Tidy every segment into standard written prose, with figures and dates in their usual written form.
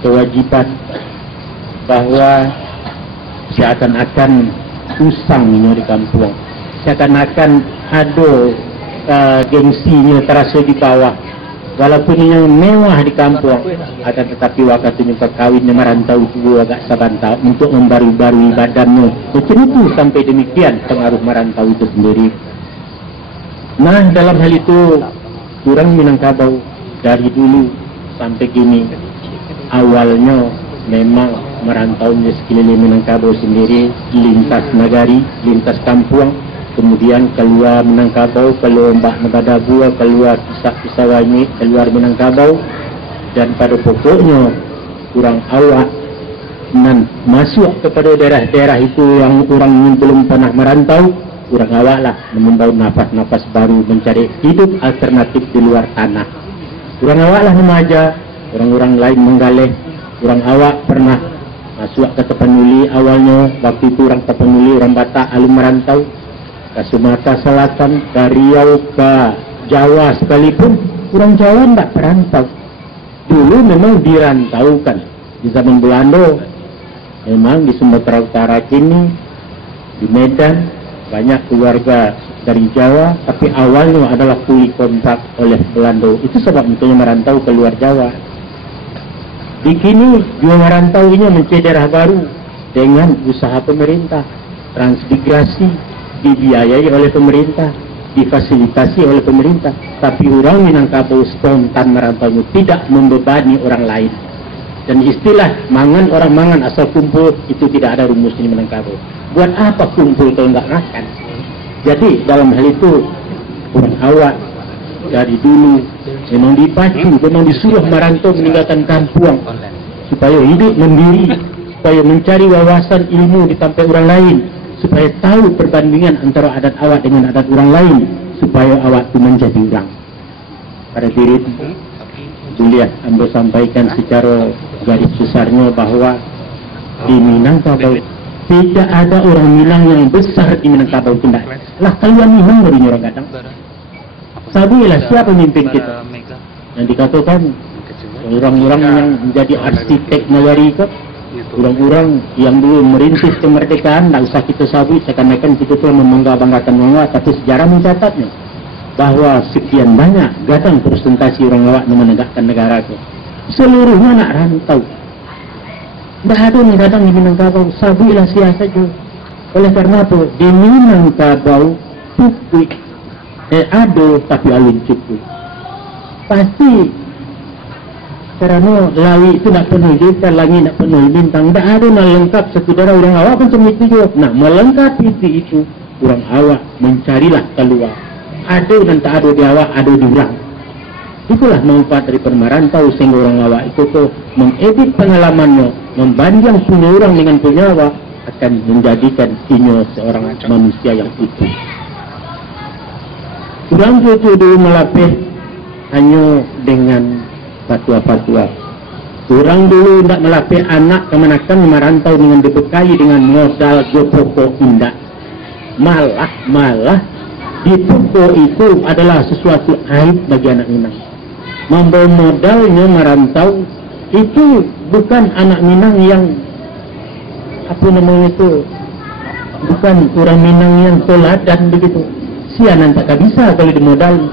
kewajiban bahwa seakan-akan usangnya di kampung, seakan-akan ada gengsinya terasa di bawah, walaupun yang mewah di kampung, akan tetapi waktunya perkawinnya merantau itu agak sabantau untuk membaru-barui badannya. Macam itu sampai demikian pengaruh merantau itu sendiri. Nah, dalam hal itu orang Minangkabau dari dulu sampai kini, awalnya memang merantau di sekeliling Minangkabau sendiri, lintas nagari, lintas kampung, kemudian keluar Minangkabau, keluar Mbak Nebadabu, keluar Kisah Wangi, keluar Minangkabau, dan pada pokoknya kurang awak dan masuk kepada daerah-daerah itu yang orang belum pernah merantau, kurang awak lah membawa nafas-nafas baru, mencari hidup alternatif di luar tanah. Kurang awak lah memaja, orang-orang lain menggalih. Kurang awak pernah masuk ke Tapanuli awalnya, waktu itu orang Tapanuli, orang Batak, alum merantau ke Sumatera Selatan, ke Riau, ke Jawa sekalipun, orang Jawa tidak perantau. Dulu memang dirantaukan di zaman Belanda, memang di Sumatera Utara kini, di Medan, banyak keluarga dari Jawa, tapi awalnya adalah kuli kontrak oleh Belanda. Itu sebab makanya merantau keluar Jawa. Di kini juga merantau ini mencari daerah baru dengan usaha pemerintah, transmigrasi dibiayai oleh pemerintah, difasilitasi oleh pemerintah. Tapi orang Minangkabau spontan merantau, tidak membebani orang lain. Dan istilah mangan orang mangan asal kumpul itu tidak ada rumusnya di Minangkabau. Buat apa kumpul kalau nggak makan? Jadi dalam hal itu orang awak dari dulu memang dipacu, memang disuruh merantau meninggalkan kampung supaya hidup mandiri, supaya mencari wawasan ilmu di tempat orang lain, supaya tahu perbandingan antara adat awak dengan adat orang lain, supaya awak itu menjadi orang. Pada diri itu lihat Anda sampaikan secara garis besarnya bahwa di Minangkabau tidak ada orang Minang yang besar di Minangkabau tidak. Lah keluar Minang dari orang kadang. Sabilah siapa pemimpin kita? Yang dikatakan orang-orang yang menjadi arsitek negari itu, orang-orang yang dulu merintis kemerdekaan, tidak usah kita sabui, seakan-akan kita telah membangga-banggakan orang, tapi sejarah mencatatnya bahwa sekian banyak gadang presentasi orang awak menegakkan negara itu. Seluruhnya nak rantau. Tidak ada nih kadang di Minangkabau, sabilah sia saja. Oleh karena apa? Di Minangkabau cukup, ada tapi alun cukup. Pasti kerana lawi itu nak penuh juta, langit nak penuh bintang. Tidak ada nak lengkap saudara orang awak macam itu juga. Nak melengkapi itu orang awak mencarilah keluar. Ada dan tak ada di awak, ada di orang. Itulah manfaat dari merantau, sehingga orang awak itu tuh mengedit pengalamannya, membanding punya orang dengan punya awak, akan menjadikan inyo seorang manusia yang utuh. Orang itu dulu melapih hanya dengan fatwa-fatwa. Orang dulu tidak melapih anak kemanakan merantau dengan dibekali dengan modal pokok indah. Malah di pokok itu adalah sesuatu aib bagi anak Minang. Membawa modalnya merantau itu bukan anak Minang yang apa namanya itu, bukan orang Minang yang toladan begitu. Sianan tak bisa kalau dimodal.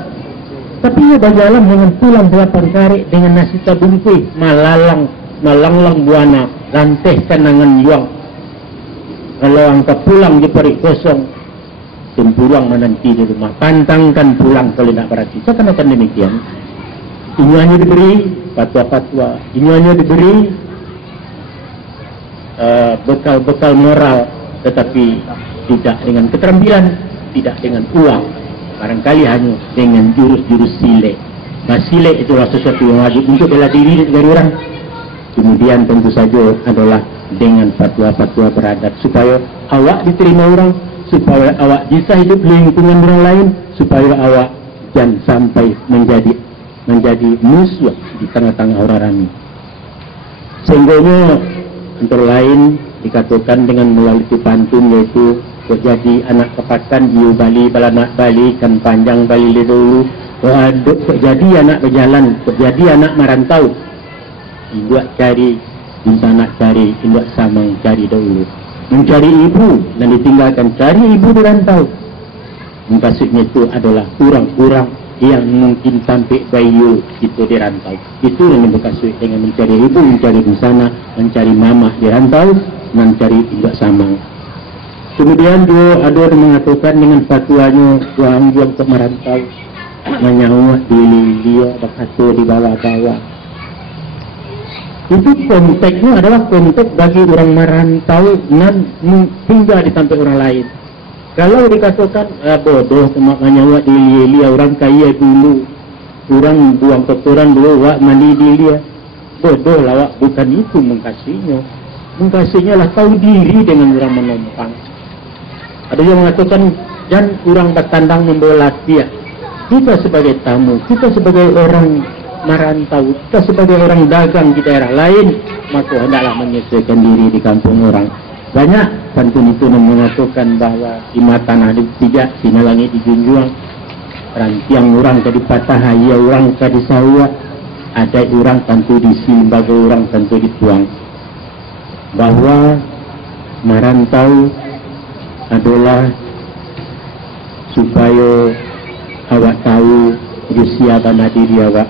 Tapi ia berjalan dengan tulang 8 kari dengan nasi tabung kuih, malanglang buana, lanteh kenangan yuang. Kalau angka pulang di parik kosong, tempuruang menanti di rumah, pantangkan pulang kalau tidak berarti. Saya akan demikian. Ini hanya diberi fatwa-fatwa, ini hanya diberi bekal-bekal moral, tetapi tidak dengan keterampilan, tidak dengan uang, barangkali hanya dengan jurus-jurus sile. Nah, sile itulah sesuatu yang wajib untuk bela diri dari orang. Kemudian tentu saja adalah dengan fatwa-fatwa beradat, supaya awak diterima orang, supaya awak bisa hidup di lingkungan orang lain, supaya awak jangan sampai menjadi musuh di tengah-tengah orang ramai. Sehingga antara lain dikatakan dengan melalui pantun, yaitu jadi anak kepakan iu bali balanak bali kan panjang bali le dulu. Jadi anak berjalan, jadi anak merantau. induk cari, minta nak cari, induk samang cari dahulu. Mencari ibu dan ditinggalkan, cari ibu di rantau. Maksudnya itu adalah orang-orang yang mungkin sampai bayu itu di rantau. Itu yang berkasut dengan mencari ibu, mencari di sana, mencari mama di rantau, mencari induk samang. Kemudian dia ada yang mengatakan dengan fatwanya buang-buang ke merantau, menyawat di dia, berkata di bawah-bawah. Itu konteksnya adalah konteks bagi orang merantau dan tinggal di tempat orang lain. Kalau dikatakan bodoh, maknanya di dia orang kaya dulu, orang buang kotoran dulu, wak mandi di dia. Bodoh lah, wak bukan itu mengkasihnya. Mengkasihnya lah tahu diri dengan orang menumpang. Ada yang mengatakan dan orang bertandang membawa dia. Kita sebagai tamu, kita sebagai orang merantau, kita sebagai orang dagang di daerah lain, maka hendaklah menyesuaikan diri di kampung orang. Banyak pantun itu yang mengatakan bahawa di mata nadi tidak, sini langit dijunjung, rantiang orang tadi patah, ya orang tadi sawah, ada orang tentu disimbaga, orang tentu dituang. Bahawa merantau adalah supaya awak tahu usia tanah diri awak.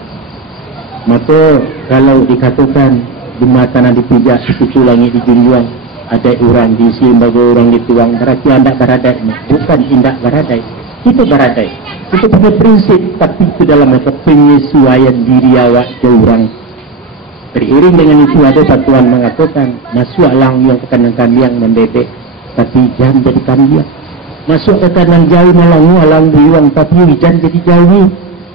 Maka kalau dikatakan di mata nanti pijak itu langit dijunjung, ada orang diisi lembaga orang dituang, berarti anda beradai. Bukan indak beradai, itu beradai. Itu punya prinsip, tapi itu dalam penyesuaian diri awak ke orang. Beriring dengan itu ada patuan mengatakan masuk lang yang kekanangkan yang mendedek, tapi jangan jadikan dia. Masuk ke kanan jauh malangu alang biwang, tapi jangan jadi jauh.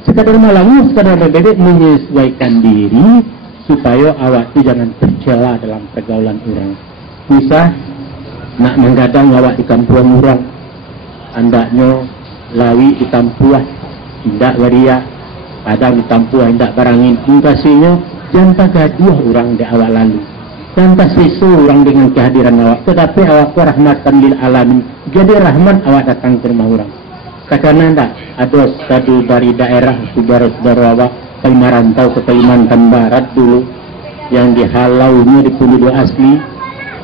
Sekadar malangu, sekadar bebek menyesuaikan diri supaya awak itu jangan tercela dalam pergaulan orang. Bisa nak menggadang awak di kampung orang, andaknya lawi di kampuah, indak waria, padang di kampuah, indak barangin. Kasihnya jangan gaduh orang di awak lalu. Tanpa sesu orang dengan kehadiran awak, tetapi awak rahmatan lil alamin. Jadi rahmat awak datang ke rumah orang. Kadang tak ada satu dari daerah saudara-saudara awak Kalimantan Rantau ke Kalimantan Barat dulu yang dihalaunya di penduduk asli.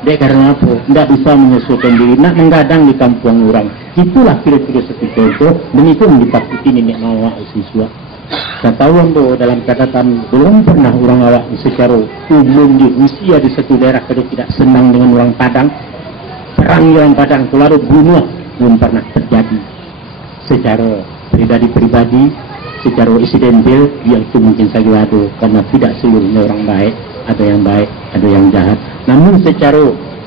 Dek karena apa? Tidak bisa menyesuaikan diri, nak menggadang di kampung orang. Itulah kira-kira seperti itu. Dan itu yang ditakuti nenek awak siswa. Saya tahu itu dalam catatan belum pernah orang awak secara umum di usia di satu daerah kalau tidak senang dengan orang Padang, perang orang Padang keluar bunuh belum pernah terjadi secara pribadi-pribadi, secara insidental yang itu mungkin saja ada karena tidak seluruhnya orang baik, ada yang baik, ada yang jahat. Namun secara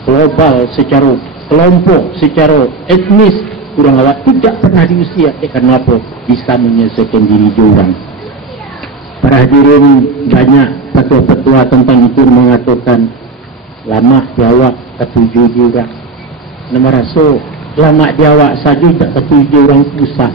global, secara kelompok, secara etnis orang awak tidak pernah di usia karena apa? Bisa menyelesaikan diri orang. Para hadirin banyak petua-petua tentang itu mengatakan lama di awak ketujuh juga. Nama rasa lama di awak saja tak ketujuh orang susah.